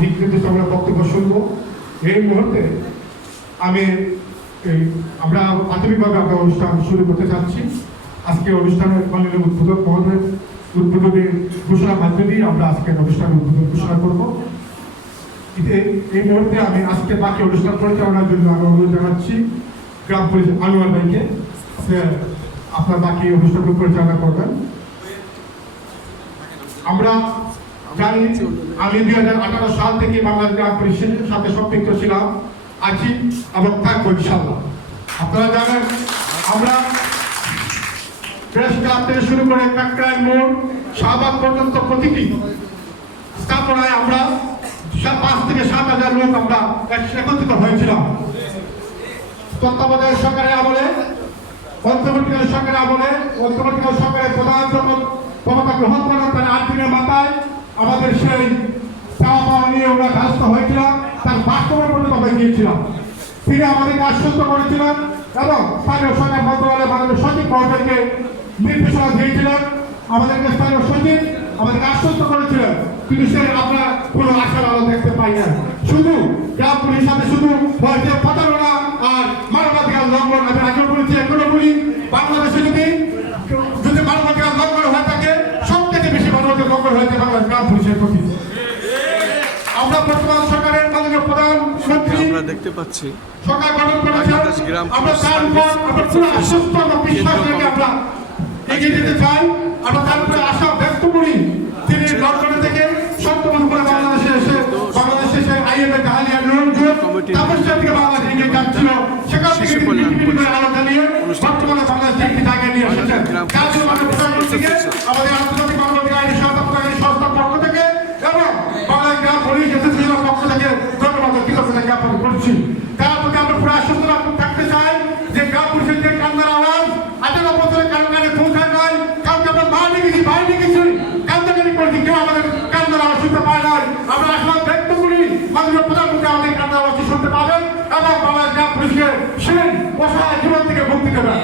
আমরা বক্তব্য শুনবো। এই মুহূর্তে আমরা প্রাথমিকভাবে আমরা অনুষ্ঠান শুরু করতে চাচ্ছি। আজকে অনুষ্ঠানের মাননীয় উদ্বোধক মহোদয়ের উদ্বোধনের ঘোষণার মাধ্যমে দিয়ে আমরা আজকের অনুষ্ঠানের উদ্বোধন ঘোষণা করবো। এই মুহূর্তে আমি আজকে বাকি অনুষ্ঠান পরিচালনার জন্য আমি অনুরোধ জানাচ্ছি গ্রাম পুলিশ আনোয়ার ভাইকে, আপনার বাকি অনুষ্ঠান পরিচালনা করবেন। আমরা জানি আমি 2018 সাল থেকে বাংলাদেশ গ্রাম পুলিশের সাথে সম্পৃক্ত ছিলাম, আছি এবং থাকবো ইনশাআল্লাহ। আপনারা জানেন আমরা প্রেস ক্লাব থেকে শুরু করে কাকরাইল মোড় শাহবাগ পর্যন্ত প্রতিটি স্থাপনায় আমরা 5 থেকে 7,000 লোক আমরা একত্রিত হয়েছিলাম। তত্ত্বাবধায়ক সরকারের আমলে, অন্তর্বর্তীকালীন সরকারের আমলে, অন্তর্বর্তীকালীন সরকারের প্রধান ক্ষমতা গ্রহণ করার তার 8 দিনের মাথায় আমাদের সেই চাওয়া পাওয়া নিয়ে আমরা ব্যস্ত হয়েছিলাম, তার বাস্তবায়ন পর্যন্ত হয়ে গিয়েছিলাম। তিনি আমাদেরকে আশ্বস্ত করেছিলেন এবং স্থানীয় সরকার মন্ত্রণালয়ের মাননীয় সচিব মহোদয়কে নির্দেশনা দিয়েছিলেন। আমাদেরকে স্থানীয় সচিব আমাদেরকে আশ্বস্ত করেছিলেন, কিন্তু সে আমরা কোনো আশার আলো দেখতে পাই না। শুধু গ্রাম পুলিশ সাথে শুধু হয়েছে প্রতারণা আর মানবাধিকার লঙ্ঘন। আমি আগেও বলেছি, এখনো বলি, বাংলাদেশে যদি মানবাধিকার লঙ্ঘন হয়ে থাকে, সব থেকে বেশি মানবাধিকার লঙ্ঘন হয়েছে বাংলাদেশ গ্রাম পুলিশের প্রতি। আমরা বর্তমান সরকারের মাননীয় প্রধানমন্ত্রী আমরা দেখতে পাচ্ছি সরকার গঠন করেছেন, আমরা তার উপর আমরা পুরো আশ্বস্ত এবং বিশ্বাস রেখে আমরা এগিয়ে যেতে চাই। আমরা তার উপরে আশা ব্যক্ত করি, তিনি লন্ডনে থেকে সপ্তম করে বাংলাদেশে এসে আইএমএ জাহালিয়া রঞ্জুর তাপস্যা থেকে বাংলাদেশে এগিয়ে যাচ্ছিল, সেখান থেকে আলো জ্বালিয়ে বর্তমানে বাংলাদেশ একটি জায়গায় নিয়ে এসেছেন। তার জন্য আমরা প্রধানমন্ত্রীকে আমাদের আন্তর্জাতিক মানবাধিকার সংস্থার পক্ষ থেকে এবং বাংলাদেশ গ্রাম পুলিশ এসোসিয়েশনের পক্ষ থেকে ধন্যবাদ কৃতজ্ঞতা জ্ঞাপন করছি। তার প্রতি আমরা পুরো আশ্বস্ত থাকতে চাই যে গ্রাম পুলিশের যে কান্নার আওয়াজ 18 বছরে কান্নারে পৌঁছায় নয়, কাউকে আমরা বাইরে গেছি কান্দাকানি করেছি, কেউ আমাদের কান্নার আওয়াজ শুনতে পায় নয়। আমরা আশীর্বাদ ব্যক্ত করি মাননীয় প্রধানমন্ত্রী আমাদের কান্নার আওয়াজ শুনতে পাবেন এবং বাংলাদেশ গ্রাম পুলিশকে সেই অসহায় জীবন থেকে মুক্তি দেবেন।